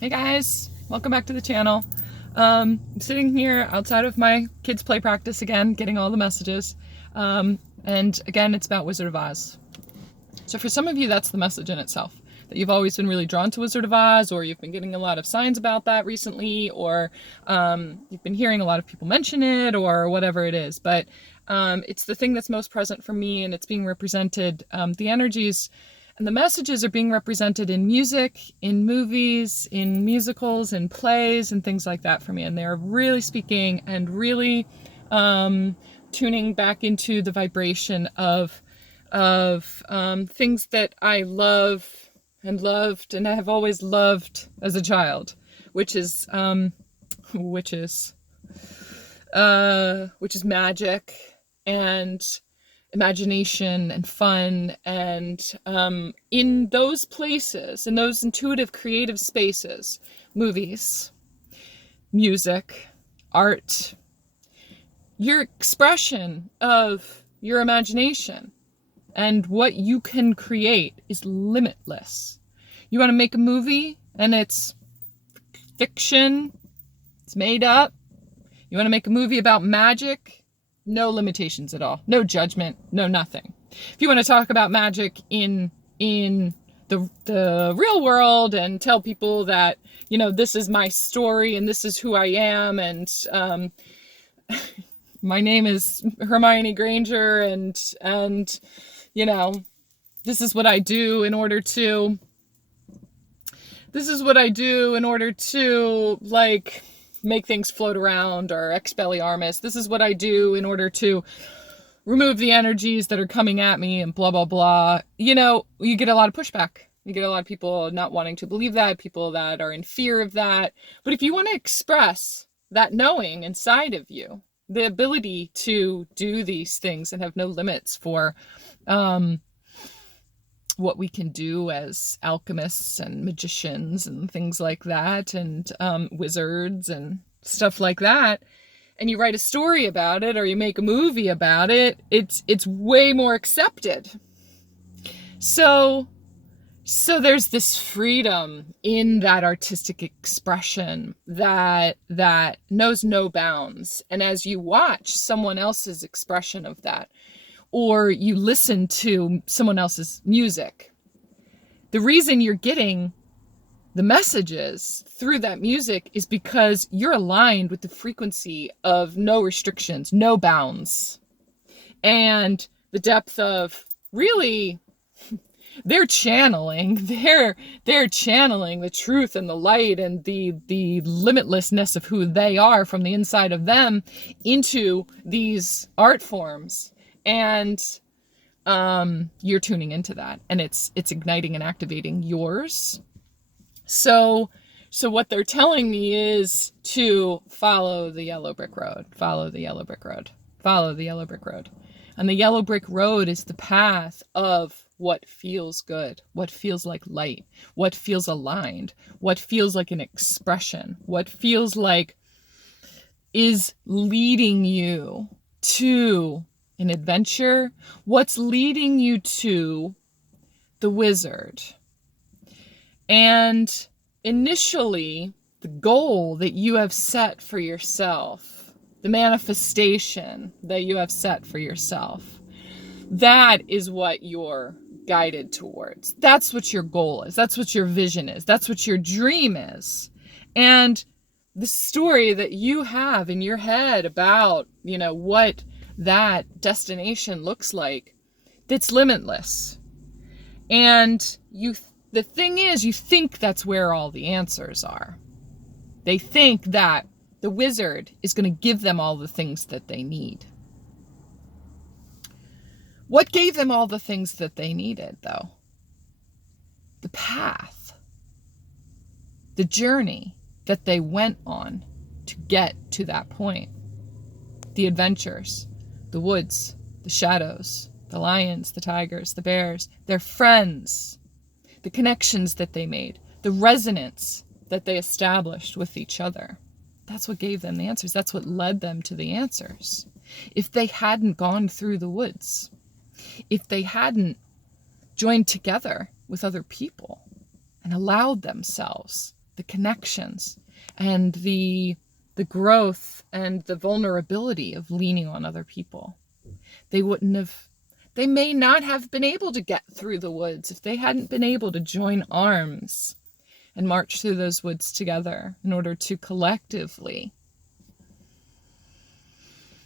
Hey guys, welcome back to the channel. I'm sitting here outside of my kids' play practice again, getting all the messages. And again, it's about Wizard of Oz. So for some of you, that's the message in itself, that you've always been really drawn to Wizard of Oz, or you've been getting a lot of signs about that recently, or you've been hearing a lot of people mention it, or whatever it is. But it's the thing that's most present for me, and it's being represented. The energies and the messages are being represented in music, in movies, in musicals, in plays, and things like that for me. And they're really speaking and really tuning back into the vibration of things that I love and loved and have always loved as a child, which is magic and imagination and fun, and in those places, in those intuitive creative spaces, movies, music, art, your expression of your imagination and what you can create is limitless. You want to make a movie and it's fiction, it's made up. You want to make a movie about magic, no limitations at all, no judgment, no nothing. If you want to talk about magic in the real world and tell people that, you know, this is my story and this is who I am, and my name is Hermione Granger, and you know, this is what I do in order to like make things float around, or Expelliarmus. This is what I do in order to remove the energies that are coming at me, and blah, blah, blah. You know, you get a lot of pushback. You get a lot of people not wanting to believe that, people that are in fear of that. But if you want to express that knowing inside of you, the ability to do these things and have no limits for what we can do as alchemists and magicians and things like that, and wizards and stuff like that, and you write a story about it or you make a movie about it, it's way more accepted. So there's this freedom in that artistic expression that knows no bounds. And as you watch someone else's expression of that, or you listen to someone else's music, the reason you're getting the messages through that music is because you're aligned with the frequency of no restrictions, no bounds, and the depth of really they're channeling the truth and the light and the limitlessness of who they are from the inside of them into these art forms. And you're tuning into that, and it's igniting and activating yours. So what they're telling me is to follow the yellow brick road, follow the yellow brick road, follow the yellow brick road. And the yellow brick road is the path of what feels good, what feels like light, what feels aligned, what feels like an expression, what feels like is leading you to an adventure, what's leading you to the wizard. And initially, the goal that you have set for yourself, the manifestation that you have set for yourself, that is what you're guided towards. That's what your goal is. That's what your vision is. That's what your dream is. And the story that you have in your head about, you know, what that destination looks like, that's limitless. And the thing is, you think that's where all the answers are. They think that the wizard is going to give them all the things that they need. What gave them all the things that they needed, though? The path, the journey that they went on to get to that point. The adventures, the woods, the shadows, the lions, the tigers, the bears, their friends, the connections that they made, the resonance that they established with each other. That's what gave them the answers. That's what led them to the answers. If they hadn't gone through the woods, if they hadn't joined together with other people and allowed themselves the connections and the growth and the vulnerability of leaning on other people. They may not have been able to get through the woods if they hadn't been able to join arms and march through those woods together in order to collectively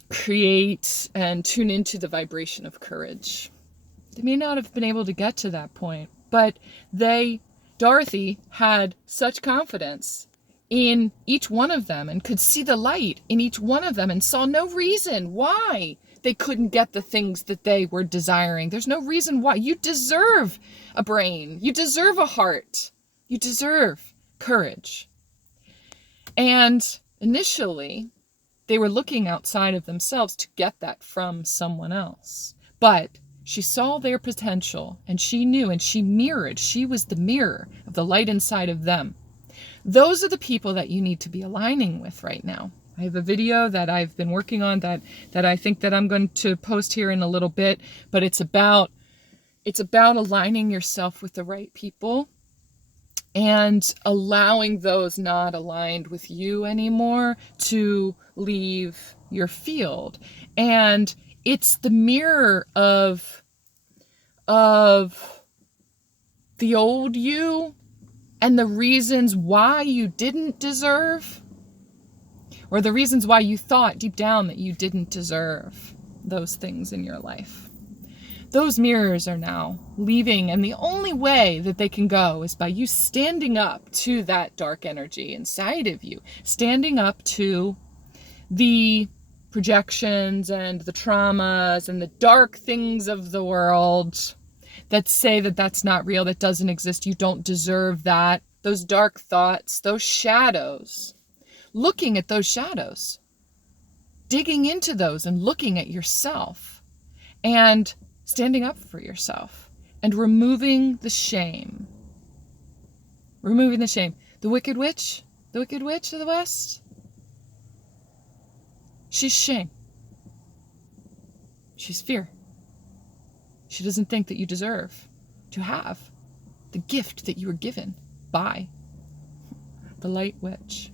create and tune into the vibration of courage. They may not have been able to get to that point, but Dorothy had such confidence in each one of them and could see the light in each one of them and saw no reason why they couldn't get the things that they were desiring. There's no reason why. You deserve a brain. You deserve a heart. You deserve courage. And initially, they were looking outside of themselves to get that from someone else. But she saw their potential, and she knew, and she mirrored. She was the mirror of the light inside of them. Those are the people that you need to be aligning with right now. I have a video that I've been working on that I think that I'm going to post here in a little bit, but it's about aligning yourself with the right people and allowing those not aligned with you anymore to leave your field. And it's the mirror of the old you and the reasons why you didn't deserve, or the reasons why you thought deep down that you didn't deserve those things in your life. Those mirrors are now leaving, and the only way that they can go is by you standing up to that dark energy inside of you, standing up to the projections and the traumas and the dark things of the world that say that that's not real, that doesn't exist, you don't deserve that, those dark thoughts, those shadows. Looking at those shadows, digging into those and looking at yourself and standing up for yourself and removing the shame. Removing the shame. The Wicked Witch of the West, she's shame. She's fear. She doesn't think that you deserve to have the gift that you were given by the Light Witch.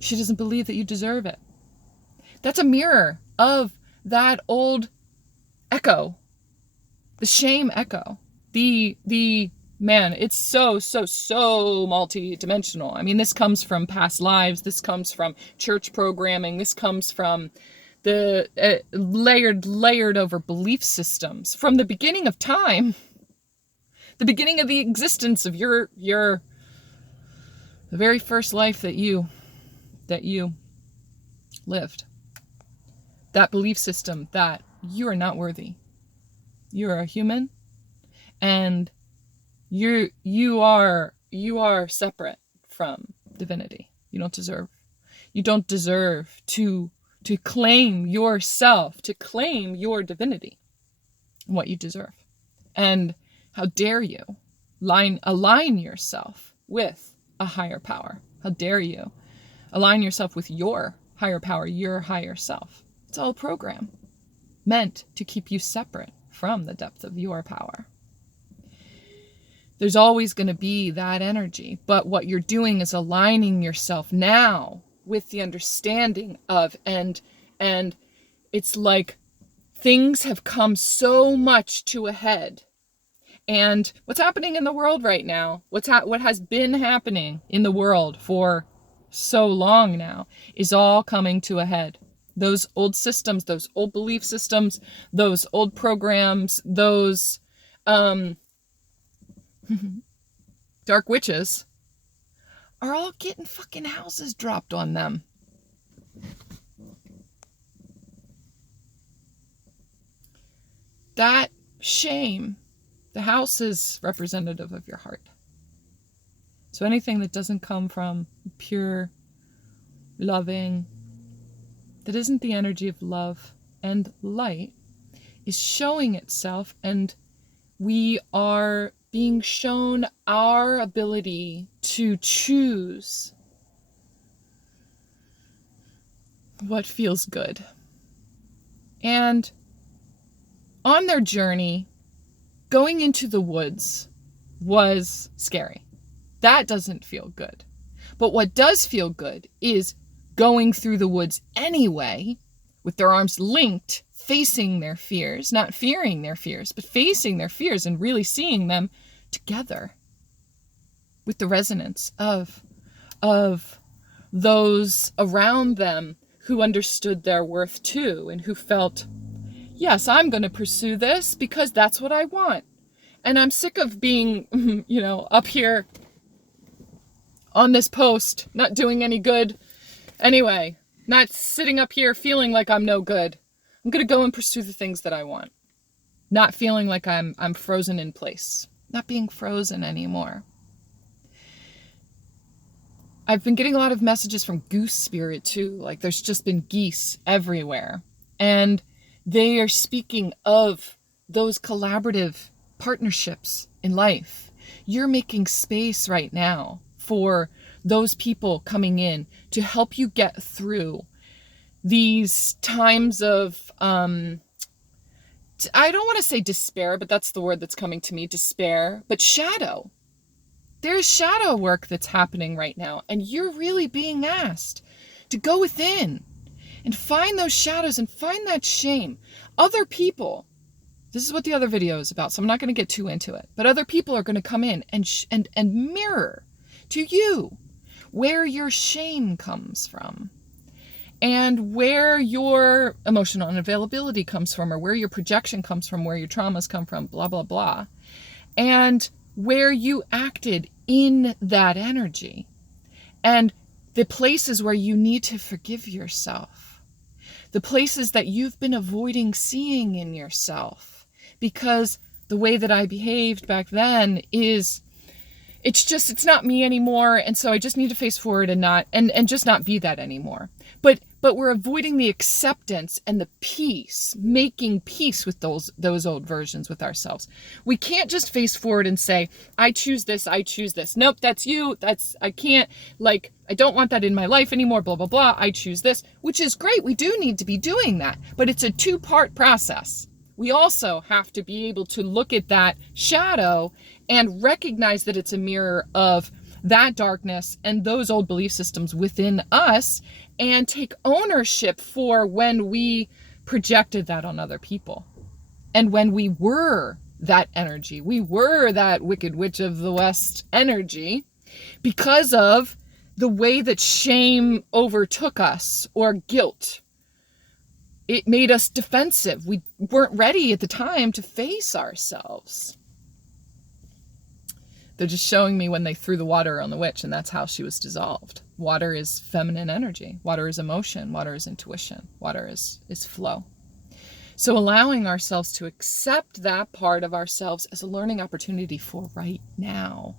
She doesn't believe that you deserve it. That's a mirror of that old echo, the shame echo. Man, it's so multi-dimensional. I mean, this comes from past lives. This comes from church programming. This comes from the layered over belief systems from the beginning of time, the beginning of the existence of the very first life that you lived. That belief system that you are not worthy. You are a human, and you are separate from divinity. You don't deserve to claim yourself, to claim your divinity, what you deserve. And how dare you align yourself with a higher power? How dare you align yourself with your higher power, your higher self? It's all a program meant to keep you separate from the depth of your power. There's always going to be that energy, but what you're doing is aligning yourself now with the understanding of, and it's like things have come so much to a head. And what's happening in the world right now, what has been happening in the world for so long now, is all coming to a head. Those old systems, those old belief systems, those old programs, those dark witches are all getting fucking houses dropped on them. That shame, the house is representative of your heart. So anything that doesn't come from pure, loving, that isn't the energy of love and light, is showing itself, and we are being shown our ability to choose what feels good. And on their journey, going into the woods was scary. That doesn't feel good. But what does feel good is going through the woods anyway, with their arms linked, facing their fears, not fearing their fears, but facing their fears and really seeing them together with the resonance of those around them who understood their worth too, and who felt, yes, I'm going to pursue this because that's what I want. And I'm sick of being, up here on this post, not doing any good. Anyway, not sitting up here feeling like I'm no good. I'm going to go and pursue the things that I want. Not feeling like I'm frozen in place. Not being frozen anymore. I've been getting a lot of messages from Goose Spirit too. Like there's just been geese everywhere. And they are speaking of those collaborative partnerships in life. You're making space right now for those people coming in to help you get through these times of, I don't want to say despair, but that's the word that's coming to me, despair, but shadow. There's shadow work that's happening right now, and you're really being asked to go within and find those shadows and find that shame. Other people, this is what the other video is about, so I'm not going to get too into it, but other people are going to come in and mirror to you where your shame comes from and where your emotional unavailability comes from, or where your projection comes from, where your traumas come from, blah, blah, blah, and where you acted in that energy, and the places where you need to forgive yourself, the places that you've been avoiding seeing in yourself, because the way that I behaved back then is, it's not me anymore, and so I just need to face forward and just not be that anymore. But we're avoiding the acceptance and the peace, making peace with those old versions with ourselves. We can't just face forward and say, I choose this, I choose this. Nope, that's you, I can't, I don't want that in my life anymore, blah, blah, blah, I choose this, which is great. We do need to be doing that, but it's a two-part process. We also have to be able to look at that shadow and recognize that it's a mirror of that darkness and those old belief systems within us, and take ownership for when we projected that on other people. And when we were that energy, we were that Wicked Witch of the West energy, because of the way that shame overtook us, or guilt. It made us defensive. We weren't ready at the time to face ourselves. They're just showing me when they threw the water on the witch, and that's how she was dissolved. Water is feminine energy. Water is emotion. Water is intuition. Water is flow. So allowing ourselves to accept that part of ourselves as a learning opportunity for right now.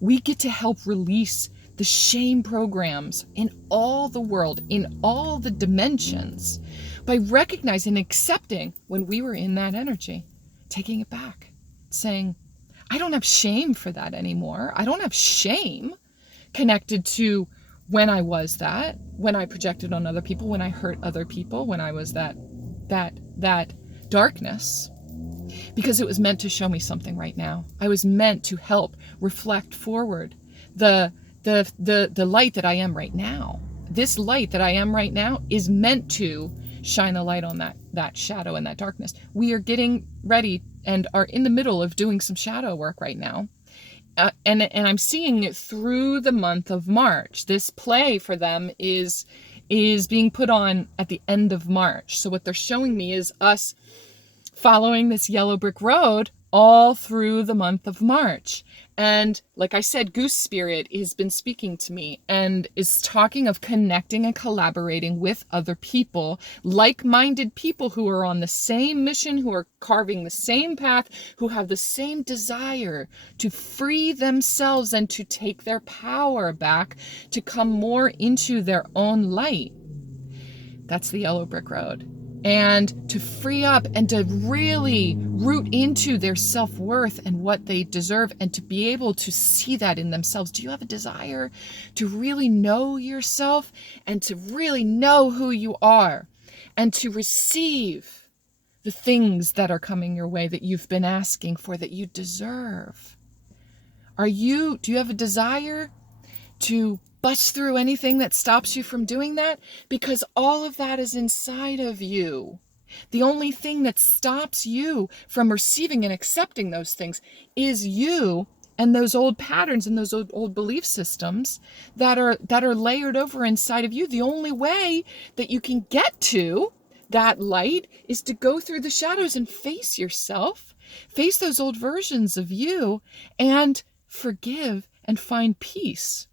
We get to help release the shame programs in all the world, in all the dimensions, by recognizing and accepting when we were in that energy, taking it back, saying, I don't have shame for that anymore. I don't have shame connected to when I was that, when I projected on other people, when I hurt other people, when I was that darkness, because it was meant to show me something right now. I was meant to help reflect forward the light that I am right now. This light that I am right now is meant to shine a light on that shadow and that darkness. We are getting ready and are in the middle of doing some shadow work right now. And I'm seeing it through the month of March. This play for them is being put on at the end of March. So what they're showing me is us following this yellow brick road all through the month of March. And like I said, Goose Spirit has been speaking to me and is talking of connecting and collaborating with other people, like-minded people who are on the same mission, who are carving the same path, who have the same desire to free themselves and to take their power back, to come more into their own light. That's the yellow brick road. And to free up and to really root into their self-worth and what they deserve, and to be able to see that in themselves. Do you have a desire to really know yourself and to really know who you are and to receive the things that are coming your way that you've been asking for, that you deserve? Do you have a desire to bust through anything that stops you from doing that? Because all of that is inside of you. The only thing that stops you from receiving and accepting those things is you and those old patterns and those old belief systems that are layered over inside of you. The only way that you can get to that light is to go through the shadows and face yourself, face those old versions of you, and forgive and find peace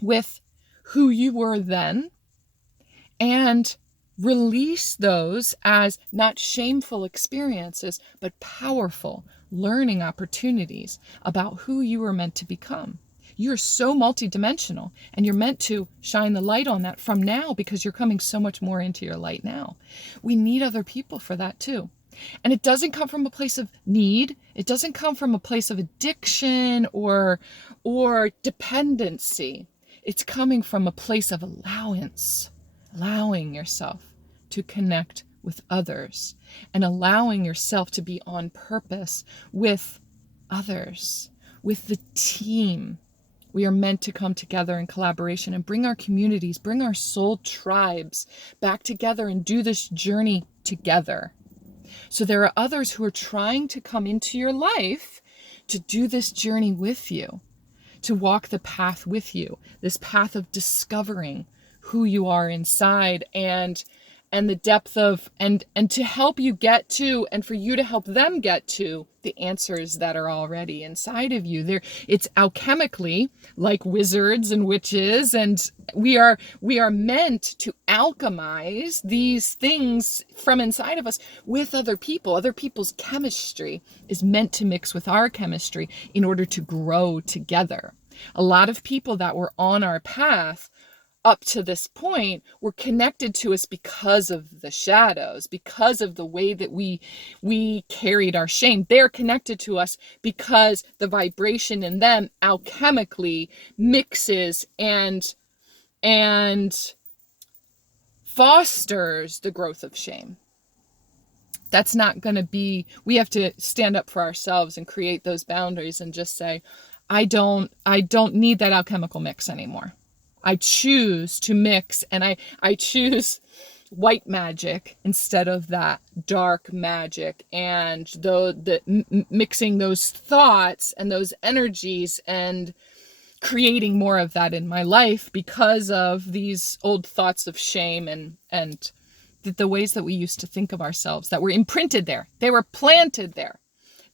with who you were then, and release those as not shameful experiences, but powerful learning opportunities about who you were meant to become. You're so multidimensional, and you're meant to shine the light on that from now, because you're coming so much more into your light now. We need other people for that too. And it doesn't come from a place of need. It doesn't come from a place of addiction or dependency. It's coming from a place of allowance, allowing yourself to connect with others and allowing yourself to be on purpose with others, with the team. We are meant to come together in collaboration and bring our communities, bring our soul tribes back together and do this journey together. So there are others who are trying to come into your life to do this journey with you, to walk the path with you, this path of discovering who you are inside and the depth of, and to help you get to, and for you to help them get to the answers that are already inside of you. It's alchemically like wizards and witches, and we are meant to alchemize these things from inside of us with other people. Other people's chemistry is meant to mix with our chemistry in order to grow together. A lot of people that were on our path up to this point were connected to us because of the shadows, because of the way that we carried our shame. They're connected to us because the vibration in them alchemically mixes and fosters the growth of shame. That's not going to be, we have to stand up for ourselves and create those boundaries and just say, I don't need that alchemical mix anymore. I choose to mix, and I choose white magic instead of that dark magic, and mixing those thoughts and those energies and creating more of that in my life because of these old thoughts of shame and the ways that we used to think of ourselves that were imprinted there. They were planted there.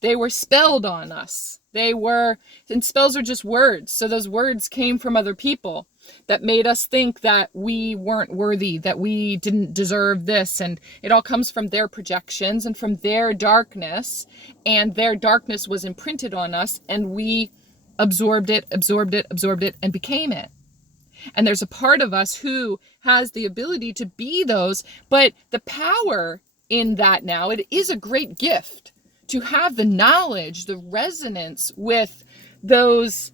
They were spelled on us. And spells are just words. So those words came from other people that made us think that we weren't worthy, that we didn't deserve this. And it all comes from their projections and from their darkness. And their darkness was imprinted on us, and we absorbed it, and became it. And there's a part of us who has the ability to be those, but the power in that now, it is a great gift to have the knowledge, the resonance with those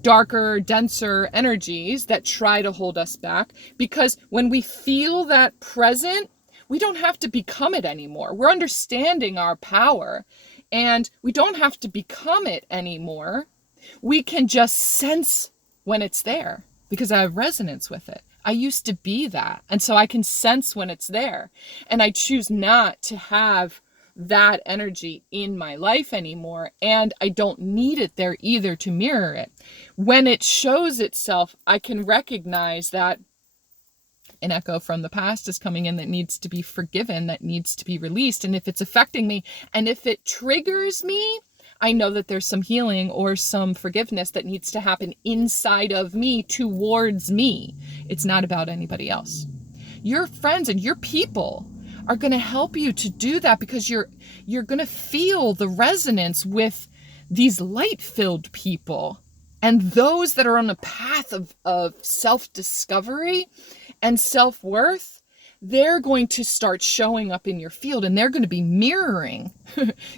darker, denser energies that try to hold us back. Because when we feel that present, we don't have to become it anymore. We're understanding our power, and we don't have to become it anymore. We can just sense when it's there because I have resonance with it. I used to be that, and so I can sense when it's there, and I choose not to have that energy in my life anymore, and I don't need it there either to mirror it. When it shows itself, I can recognize that an echo from the past is coming in that needs to be forgiven, that needs to be released. And if it's affecting me, and if it triggers me, I know that there's some healing or some forgiveness that needs to happen inside of me towards me. It's not about anybody else. Your friends and your people are going to help you to do that, because you're going to feel the resonance with these light-filled people, and those that are on a path of self-discovery and self-worth. They're going to start showing up in your field, and they're going to be mirroring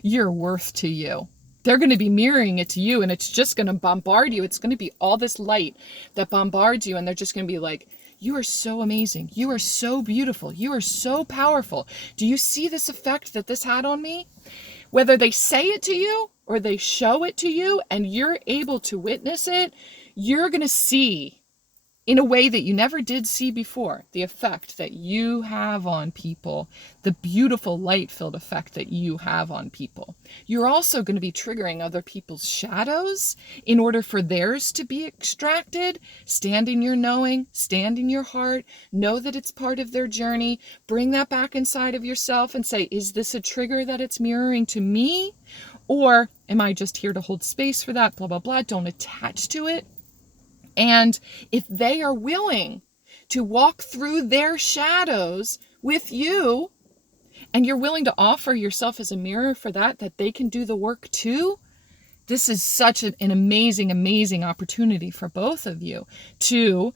your worth to you. They're going to be mirroring it to you, and it's just going to bombard you. It's going to be all this light that bombards you, and they're just going to be like, you are so amazing. You are so beautiful. You are so powerful. Do you see this effect that this had on me? Whether they say it to you or they show it to you and you're able to witness it, you're going to see in a way that you never did see before, the effect that you have on people, the beautiful light-filled effect that you have on people. You're also going to be triggering other people's shadows in order for theirs to be extracted. Stand in your knowing, stand in your heart, know that it's part of their journey, bring that back inside of yourself and say, is this a trigger that it's mirroring to me? Or am I just here to hold space for that? Blah, blah, blah. Don't attach to it. And if they are willing to walk through their shadows with you, and you're willing to offer yourself as a mirror for that they can do the work too, this is such an amazing, amazing opportunity for both of you to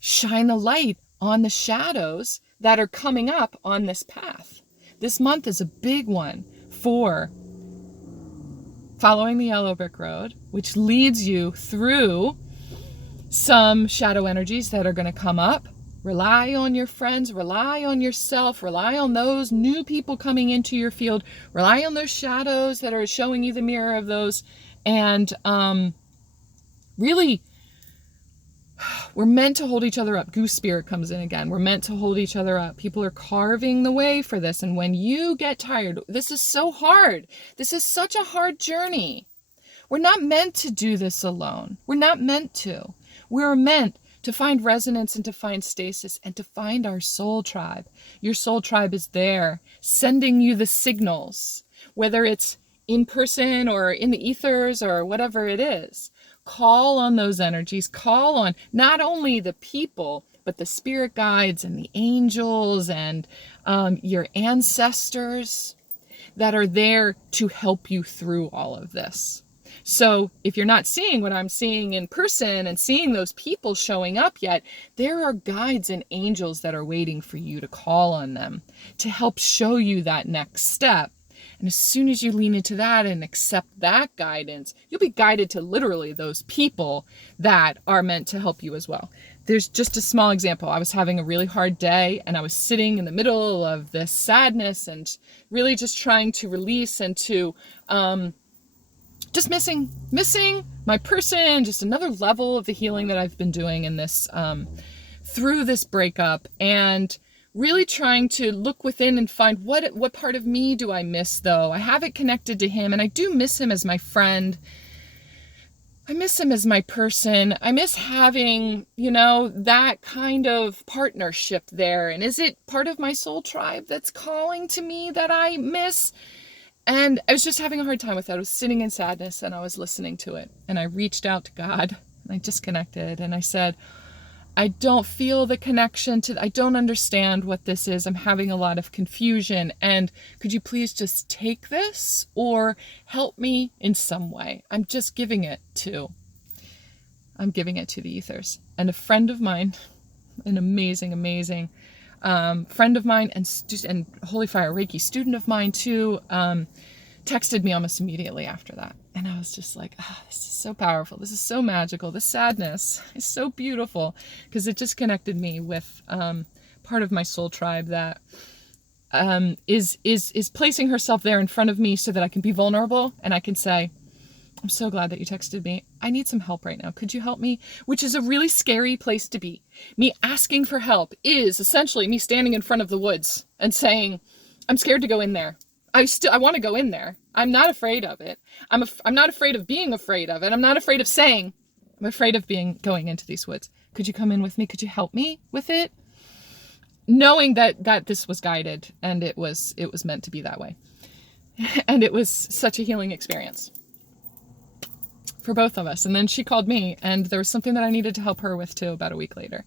shine the light on the shadows that are coming up on this path. This month is a big one for following the yellow brick road, which leads you through some shadow energies that are going to come up. Rely on your friends, rely on yourself, rely on those new people coming into your field, rely on those shadows that are showing you the mirror of those. And really, we're meant to hold each other up. Goose spirit comes in again. We're meant to hold each other up. People are carving the way for this. And when you get tired, this is so hard. This is such a hard journey. We're not meant to do this alone. We're not meant to. We're meant to find resonance and to find stasis and to find our soul tribe. Your soul tribe is there, sending you the signals, whether it's in person or in the ethers or whatever it is. Call on those energies. Call on not only the people, but the spirit guides and the angels and your ancestors that are there to help you through all of this. So if you're not seeing what I'm seeing in person and seeing those people showing up yet, there are guides and angels that are waiting for you to call on them to help show you that next step. And as soon as you lean into that and accept that guidance, you'll be guided to literally those people that are meant to help you as well. There's just a small example. I was having a really hard day and I was sitting in the middle of this sadness and really just trying to release and to just missing my person, just another level of the healing that I've been doing in this, through this breakup, and really trying to look within and find what part of me do I miss though. I have it connected to him and I do miss him as my friend. I miss him as my person. I miss having, that kind of partnership there. And is it part of my soul tribe that's calling to me that I miss? And I was just having a hard time with that. I was sitting in sadness and I was listening to it. And I reached out to God and I disconnected and I said, I don't feel the connection I don't understand what this is. I'm having a lot of confusion. And could you please just take this or help me in some way? I'm giving it to the ethers. And a friend of mine, an amazing, amazing friend of mine and Holy Fire Reiki student of mine too, texted me almost immediately after that. And I was just like, this is so powerful. This is so magical. This sadness is so beautiful because it just connected me with part of my soul tribe that is placing herself there in front of me so that I can be vulnerable and I can say, I'm so glad that you texted me. I need some help right now. Could you help me? Which is a really scary place to be. Me asking for help is essentially me standing in front of the woods and saying, I'm scared to go in there. I want to go in there. I'm not afraid of it. I'm not afraid of being afraid of it. I'm not afraid of saying, I'm afraid of going into these woods. Could you come in with me? Could you help me with it? Knowing that this was guided and it was meant to be that way. And it was such a healing experience for both of us. And then she called me and there was something that I needed to help her with too about a week later.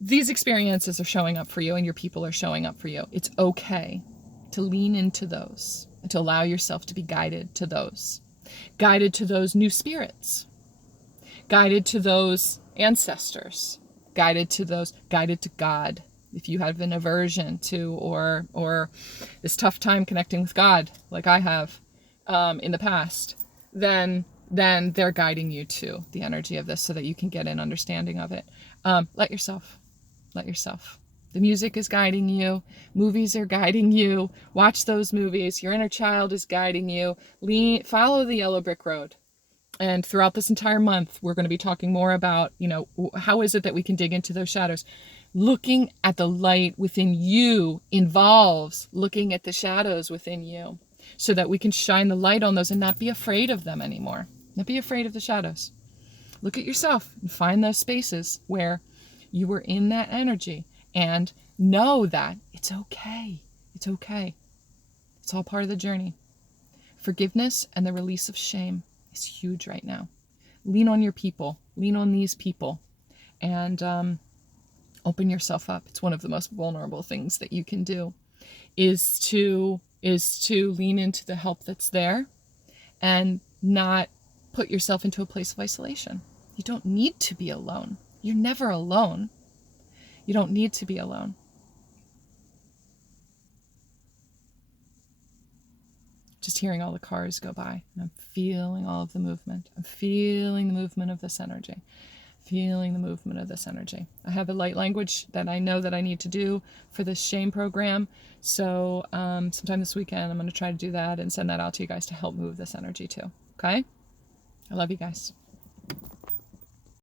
These experiences are showing up for you and your people are showing up for you. It's okay to lean into those and to allow yourself to be guided to those new spirits, guided to those ancestors, guided to God. If you have an aversion to, or this tough time connecting with God, like I have, in the past, then they're guiding you to the energy of this so that you can get an understanding of it. Let yourself. The music is guiding you. Movies are guiding you. Watch those movies. Your inner child is guiding you. Follow the yellow brick road. And throughout this entire month, we're going to be talking more about, how is it that we can dig into those shadows? Looking at the light within you involves looking at the shadows within you so that we can shine the light on those and not be afraid of them anymore. Not be afraid of the shadows. Look at yourself and find those spaces where you were in that energy and know that it's okay. It's okay. It's all part of the journey. Forgiveness and the release of shame is huge right now. Lean on your people. Lean on these people. And open yourself up. It's one of the most vulnerable things that you can do is to lean into the help that's there and not put yourself into a place of isolation. You don't need to be alone. You're never alone. You don't need to be alone. Just hearing all the cars go by, and I'm feeling all of the movement. I'm feeling the movement of this energy. Feeling the movement of this energy. I have a light language that I know that I need to do for this shame program. So sometime this weekend, I'm going to try to do that and send that out to you guys to help move this energy too. Okay? I love you guys.